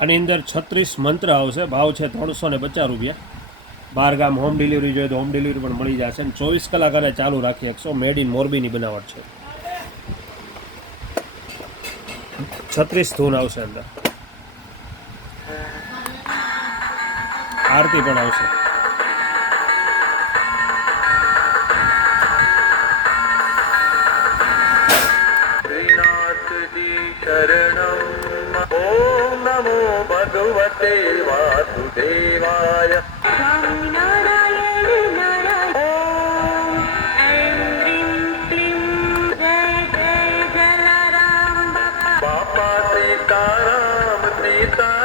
આની અંદર 36 મંત્ર આવશે. ભાવ છે 350 રૂપિયા. બહાર ગામ હોમ ડિલિવરી જોઈએ તો હોમ ડિલિવરી પણ મળી જશે. અને 24 કલાક આને ચાલુ રાખી શકશો. મેડ ઇન મોરબીની બનાવટ છે. 36 ધૂન આવશે અંદર. આરતી પણ આવશે. ઓમ નમો ભગવતે વાસુદેવાય. બાપા સીતારામ સીતા